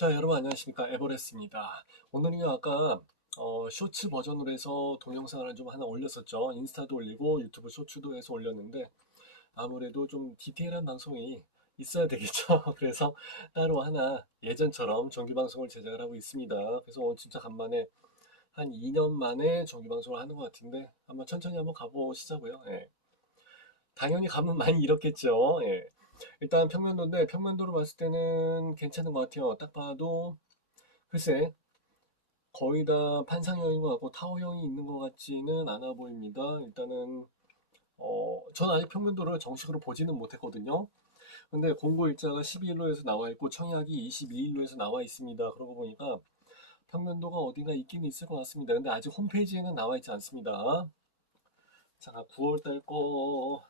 자, 여러분 안녕하십니까? 에버레스트입니다. 오늘은요, 아까 쇼츠 버전으로 해서 동영상을 좀 하나 올렸었죠. 인스타도 올리고 유튜브 쇼츠도 해서 올렸는데 아무래도 좀 디테일한 방송이 있어야 되겠죠. 그래서 따로 하나 예전처럼 정규 방송을 제작을 하고 있습니다. 그래서 오늘 진짜 간만에 한 2년 만에 정규 방송을 하는 것 같은데 한번 천천히 한번 가보시자고요. 예. 당연히 감은 많이 잃었겠죠. 예. 일단 평면도인데 평면도로 봤을 때는 괜찮은 것 같아요. 딱 봐도 글쎄 거의 다 판상형인 것 같고 타워형이 있는 것 같지는 않아 보입니다. 일단은 전 아직 평면도를 정식으로 보지는 못했거든요. 근데 공고 일자가 12일로에서 나와 있고 청약이 22일로에서 나와 있습니다. 그러고 보니까 평면도가 어딘가 있긴 있을 것 같습니다. 근데 아직 홈페이지에는 나와 있지 않습니다. 자, 9월 달 거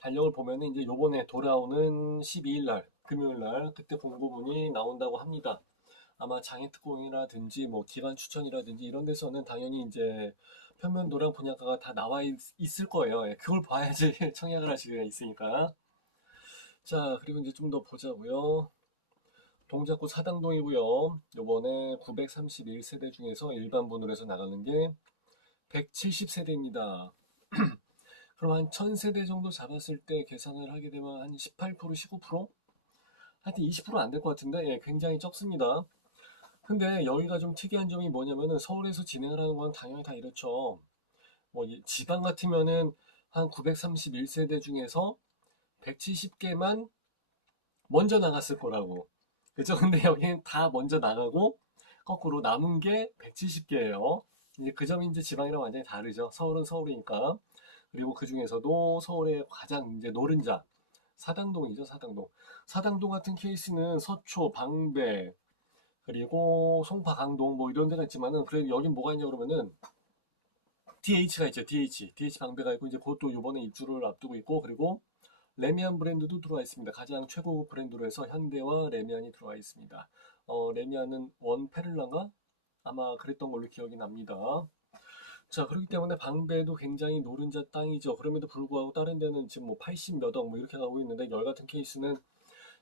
달력을 보면은 이제 요번에 돌아오는 12일 날 금요일 날 그때 공고문이 나온다고 합니다. 아마 장애특공이라든지 뭐 기관 추천이라든지 이런 데서는 당연히 이제 평면도랑 분양가가 다 나와 있을 거예요. 예, 그걸 봐야지 청약을 할 수가 있으니까. 자, 그리고 이제 좀 더 보자고요. 동작구 사당동이고요. 요번에 931세대 중에서 일반분으로 해서 나가는 게 170세대입니다. 그럼 한 1000세대 정도 잡았을 때 계산을 하게 되면 한 18%, 19%? 하여튼 20%안 될 것 같은데 예, 굉장히 적습니다. 근데 여기가 좀 특이한 점이 뭐냐면은 서울에서 진행을 하는 건 당연히 다 이렇죠. 뭐 지방 같으면은 한 931세대 중에서 170개만 먼저 나갔을 거라고. 그죠? 근데 여기는 다 먼저 나가고 거꾸로 남은 게 170개예요. 이제 그 점이 이제 지방이랑 완전히 다르죠. 서울은 서울이니까. 그리고 그 중에서도 서울의 가장 이제 노른자 사당동이죠, 사당동. 사당동 같은 케이스는 서초, 방배, 그리고 송파, 강동 뭐 이런 데가 있지만은 그래도 여긴 뭐가 있냐 그러면은 DH가 있죠. DH 방배가 있고 이제 그것도 이번에 입주를 앞두고 있고 그리고 레미안 브랜드도 들어와 있습니다. 가장 최고 브랜드로 해서 현대와 레미안이 들어와 있습니다. 레미안은 원페를라가 아마 그랬던 걸로 기억이 납니다. 자, 그렇기 때문에 방배도 굉장히 노른자 땅이죠. 그럼에도 불구하고 다른 데는 지금 뭐 80 몇 억 뭐 이렇게 가고 있는데 열 같은 케이스는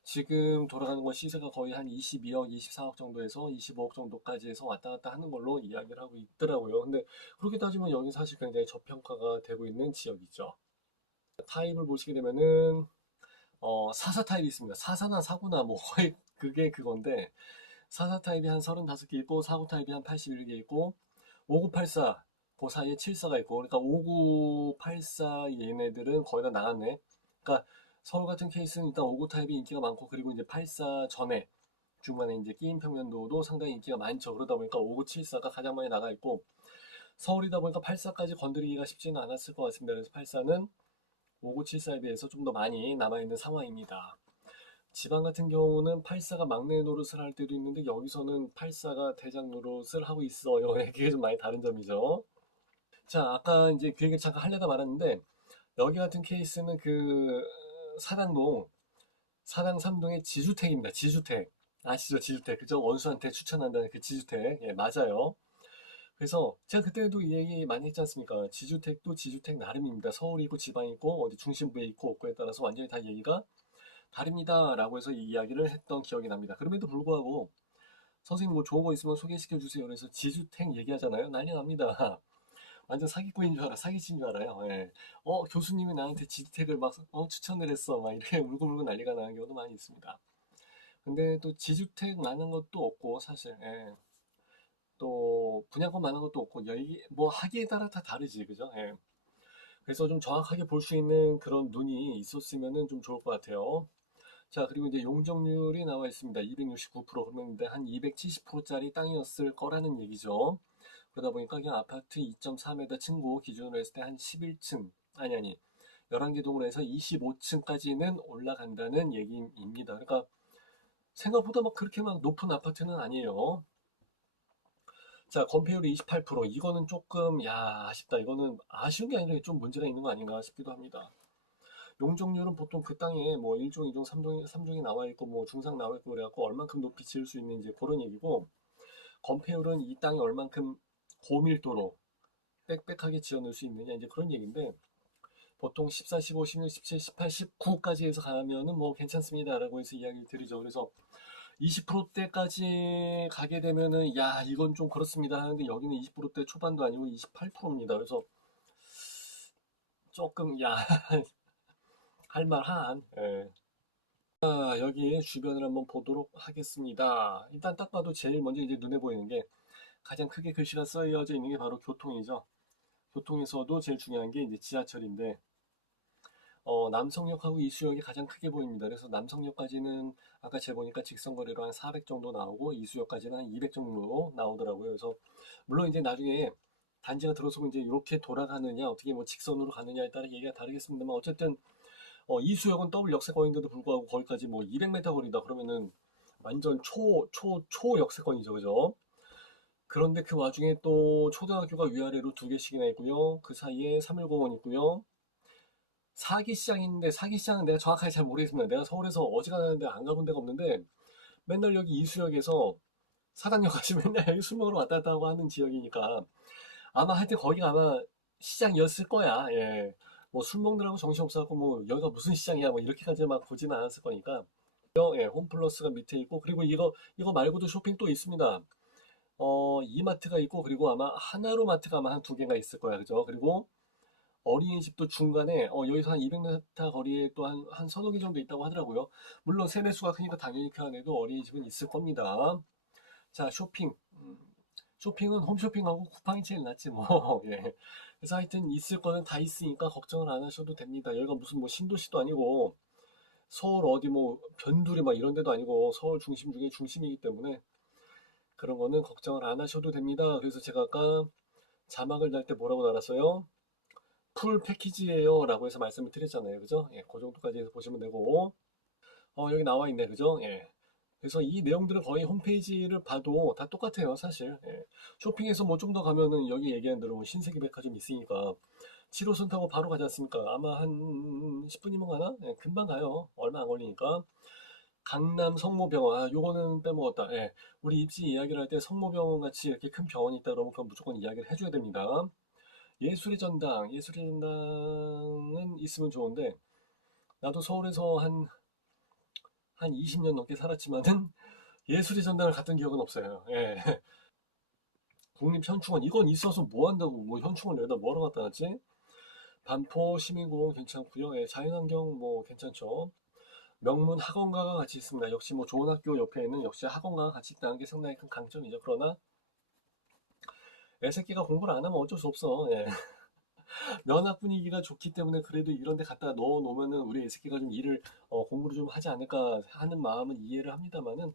지금 돌아가는 건 시세가 거의 한 22억, 24억 정도에서 25억 정도까지 해서 왔다 갔다 하는 걸로 이야기를 하고 있더라고요. 근데 그렇게 따지면 여기 사실 굉장히 저평가가 되고 있는 지역이죠. 타입을 보시게 되면은 사사 타입이 있습니다. 사사나 사구나 뭐 거의 그게 그건데 사사 타입이 한 35개 있고 사구 타입이 한 81개 있고 5984 그 사이에 74가 있고 그러니까 5984 얘네들은 거의 다 나갔네. 그러니까 서울 같은 케이스는 일단 59 타입이 인기가 많고 그리고 이제 84 전에 중간에 이제 끼임 평면도도 상당히 인기가 많죠. 그러다 보니까 5974가 가장 많이 나가 있고 서울이다 보니까 84까지 건드리기가 쉽지는 않았을 것 같습니다. 그래서 84는 5974에 비해서 좀 더 많이 남아있는 상황입니다. 지방 같은 경우는 84가 막내 노릇을 할 때도 있는데 여기서는 84가 대장 노릇을 하고 있어요. 그게 좀 많이 다른 점이죠. 자, 아까 이제 그 얘기를 잠깐 하려다 말았는데 여기 같은 케이스는 그 사당동 사당 3동의 지주택입니다. 지주택. 아시죠? 지주택. 그죠? 원수한테 추천한다는 그 지주택. 예, 맞아요. 그래서 제가 그때도 이 얘기 많이 했지 않습니까? 지주택도 지주택 나름입니다. 서울이 있고 지방이 있고 어디 중심부에 있고 없고에 따라서 완전히 다 얘기가 다릅니다라고 해서 이 이야기를 했던 기억이 납니다. 그럼에도 불구하고 선생님 뭐 좋은 거 있으면 소개시켜 주세요. 그래서 지주택 얘기하잖아요. 난리 납니다. 완전 사기꾼인 줄 알아, 사기친 줄 알아요. 예. 교수님이 나한테 지주택을 막 추천을 했어. 막 이렇게 울고불고 난리가 나는 경우도 많이 있습니다. 근데 또 지주택 많은 것도 없고 사실 예. 또 분양권 많은 것도 없고 여기 뭐 하기에 따라 다 다르지, 그죠? 예. 그래서 좀 정확하게 볼 수 있는 그런 눈이 있었으면은 좀 좋을 것 같아요. 자, 그리고 이제 용적률이 나와 있습니다. 269% 그러면 한 270%짜리 땅이었을 거라는 얘기죠. 그러다 보니까 그냥 아파트 2.4m 층고 기준으로 했을 때 한 11층, 아니, 11개 동으로 해서 25층까지는 올라간다는 얘기입니다. 그러니까 생각보다 막 그렇게 막 높은 아파트는 아니에요. 자, 건폐율이 28%. 이거는 조금, 야, 아쉽다. 이거는 아쉬운 게 아니라 좀 문제가 있는 거 아닌가 싶기도 합니다. 용적률은 보통 그 땅에 뭐 1종, 2종, 3종이 나와 있고 뭐 중상 나와 있고 그래갖고 얼만큼 높이 지을 수 있는지 그런 얘기고 건폐율은 이 땅이 얼만큼 고밀도로 빽빽하게 지어놓을 수 있느냐 이제 그런 얘기인데 보통 14, 15, 16, 17, 18, 19까지 해서 가면은 뭐 괜찮습니다라고 해서 이야기를 드리죠. 그래서 20%대까지 가게 되면은 야 이건 좀 그렇습니다 하는데 여기는 20%대 초반도 아니고 28%입니다. 그래서 조금 야 할만한 예. 자, 여기 주변을 한번 보도록 하겠습니다. 일단 딱 봐도 제일 먼저 이제 눈에 보이는 게 가장 크게 글씨가 쓰여져 있는 게 바로 교통이죠. 교통에서도 제일 중요한 게 이제 지하철인데 남성역하고 이수역이 가장 크게 보입니다. 그래서 남성역까지는 아까 재보니까 직선거리로 한 400 정도 나오고 이수역까지는 한 200 정도 나오더라고요. 그래서 물론 이제 나중에 단지가 들어서고 이제 이렇게 돌아가느냐 어떻게 뭐 직선으로 가느냐에 따라 얘기가 다르겠습니다만 어쨌든 이수역은 더블 역세권인데도 불구하고 거기까지 뭐 200m 거리다 그러면은 완전 초 역세권이죠. 그죠? 그런데 그 와중에 또 초등학교가 위아래로 두 개씩이나 있고요. 그 사이에 삼일공원 있고요. 사기시장인데 사기시장은 내가 정확하게 잘 모르겠습니다. 내가 서울에서 어지간하는데 안 가본 데가 없는데 맨날 여기 이수역에서 사당역까지 맨날 여기 술 먹으러 왔다 갔다 하고 하는 지역이니까 아마 하여튼 거기가 아마 시장이었을 거야. 예. 뭐 술 먹느라고 정신없어갖고 뭐 여기가 무슨 시장이야 뭐 이렇게까지 막 보지는 않았을 거니까 예, 홈플러스가 밑에 있고 그리고 이거 말고도 쇼핑 또 있습니다. 이마트가 있고 그리고 아마 하나로마트가 아마 한 두 개가 있을 거야. 그죠? 그리고 어린이집도 중간에 여기서 한 200m 거리에 또 한 서너 개 정도 있다고 하더라고요. 물론 세대수가 크니까 당연히 그 안에도 어린이집은 있을 겁니다. 자, 쇼핑. 쇼핑은 홈쇼핑하고 쿠팡이 제일 낫지 뭐. 예. 그래서 하여튼 있을 거는 다 있으니까 걱정을 안 하셔도 됩니다. 여기가 무슨 뭐 신도시도 아니고 서울 어디 뭐 변두리 막 이런 데도 아니고 서울 중심 중에 중심이기 때문에 그런 거는 걱정을 안 하셔도 됩니다. 그래서 제가 아까 자막을 달 때 뭐라고 달았어요? 풀 패키지예요 라고 해서 말씀을 드렸잖아요. 그죠? 예, 그 정도까지 해서 보시면 되고 여기 나와 있네. 그죠? 예. 그래서 이 내용들은 거의 홈페이지를 봐도 다 똑같아요. 사실 예. 쇼핑에서 뭐 좀 더 가면은 여기 얘기한 대로 뭐 신세계 백화점 있으니까 7호선 타고 바로 가지 않습니까? 아마 한 10분이면 가나? 예, 금방 가요. 얼마 안 걸리니까. 강남 성모병원, 요거는 빼먹었다. 예. 우리 입시 이야기를 할 때 성모병원 같이 이렇게 큰 병원이 있다 그러면 그건 무조건 이야기를 해줘야 됩니다. 예술의 전당은 있으면 좋은데, 나도 서울에서 한 20년 넘게 살았지만은 예술의 전당을 갔던 기억은 없어요. 예. 국립현충원, 이건 있어서 뭐 한다고, 뭐 현충원 여기다 뭐하러 갖다 놨지? 반포 시민공원 괜찮고요. 예, 자연환경 뭐 괜찮죠. 명문 학원가가 같이 있습니다. 역시 뭐 좋은 학교 옆에는 역시 학원가가 같이 있다는 게 상당히 큰 강점이죠. 그러나 애새끼가 공부를 안 하면 어쩔 수 없어. 예. 면학 분위기가 좋기 때문에 그래도 이런 데 갖다 넣어 놓으면은 우리 애새끼가 좀 일을 공부를 좀 하지 않을까 하는 마음은 이해를 합니다만은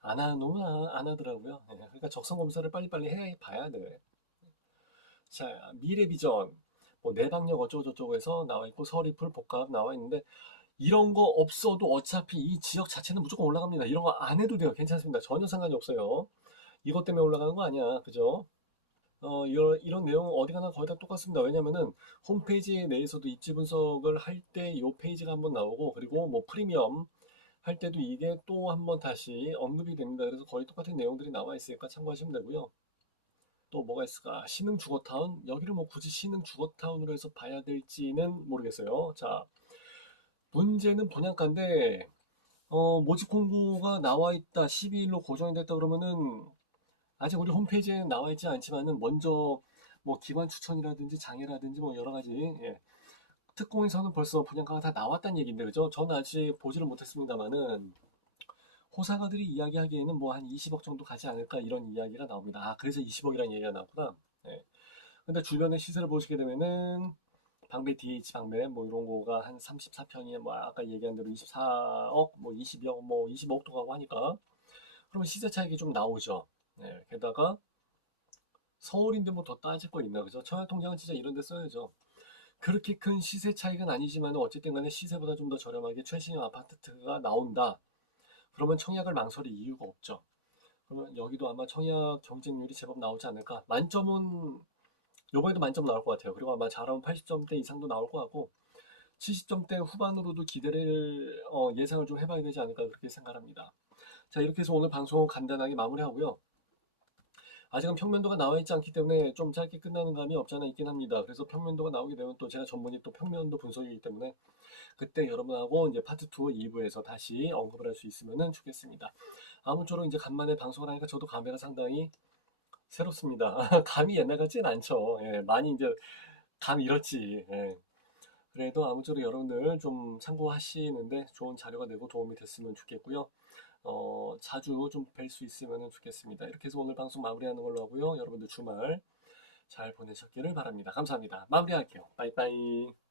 안 하는 안 하더라고요. 예. 그러니까 적성 검사를 빨리빨리 해 봐야 돼. 자, 미래 비전. 뭐 내방역 어쩌고저쩌고 해서 나와 있고 서리풀 복합 나와 있는데 이런 거 없어도 어차피 이 지역 자체는 무조건 올라갑니다. 이런 거 안 해도 돼요. 괜찮습니다. 전혀 상관이 없어요. 이것 때문에 올라가는 거 아니야. 그죠? 이런 내용 어디 가나 거의 다 똑같습니다. 왜냐면은 홈페이지 내에서도 입지 분석을 할 때 이 페이지가 한번 나오고 그리고 뭐 프리미엄 할 때도 이게 또 한번 다시 언급이 됩니다. 그래서 거의 똑같은 내용들이 나와 있으니까 참고하시면 되고요. 또 뭐가 있을까? 신흥 주거타운. 여기를 뭐 굳이 신흥 주거타운으로 해서 봐야 될지는 모르겠어요. 자, 문제는 분양가인데 모집 공고가 나와 있다. 12일로 고정이 됐다 그러면은 아직 우리 홈페이지에 나와 있지 않지만은 먼저 뭐 기관 추천이라든지 장애라든지 뭐 여러 가지 예. 특공에서는 벌써 분양가가 다 나왔다는 얘기인데 그죠? 저는 아직 보지를 못했습니다만은 호사가들이 이야기하기에는 뭐 한 20억 정도 가지 않을까 이런 이야기가 나옵니다. 그래서 20억이라는 얘기가 나왔구나. 예. 근데 주변의 시세를 보시게 되면은 방배 DH 방배 뭐 이런 거가 한 34평이에 뭐 아까 얘기한 대로 24억 뭐 20억 뭐 25억도 가고 하니까 그러면 시세 차익이 좀 나오죠. 네, 게다가 서울인데 뭐 더 따질 거 있나 그죠? 청약통장은 진짜 이런 데 써야죠. 그렇게 큰 시세 차익은 아니지만 어쨌든 간에 시세보다 좀 더 저렴하게 최신형 아파트가 나온다. 그러면 청약을 망설일 이유가 없죠. 그러면 여기도 아마 청약 경쟁률이 제법 나오지 않을까. 만점은 요번에도 만점 나올 것 같아요. 그리고 아마 잘하면 80점대 이상도 나올 것 같고 70점대 후반으로도 기대를 예상을 좀 해봐야 되지 않을까 그렇게 생각합니다. 자 이렇게 해서 오늘 방송 간단하게 마무리하고요. 아직은 평면도가 나와 있지 않기 때문에 좀 짧게 끝나는 감이 없잖아 있긴 합니다. 그래서 평면도가 나오게 되면 또 제가 전문이 또 평면도 분석이기 때문에 그때 여러분하고 이제 파트 2, 2부에서 다시 언급을 할 수 있으면 좋겠습니다. 아무쪼록 이제 간만에 방송을 하니까 저도 감회가 상당히 새롭습니다. 감이 옛날 같진 않죠. 예, 많이 이제 감 잃었지. 예. 그래도 아무쪼록 여러분들 좀 참고하시는데 좋은 자료가 되고 도움이 됐으면 좋겠고요. 자주 좀 뵐 수 있으면 좋겠습니다. 이렇게 해서 오늘 방송 마무리하는 걸로 하고요. 여러분들 주말 잘 보내셨기를 바랍니다. 감사합니다. 마무리할게요. 빠이빠이.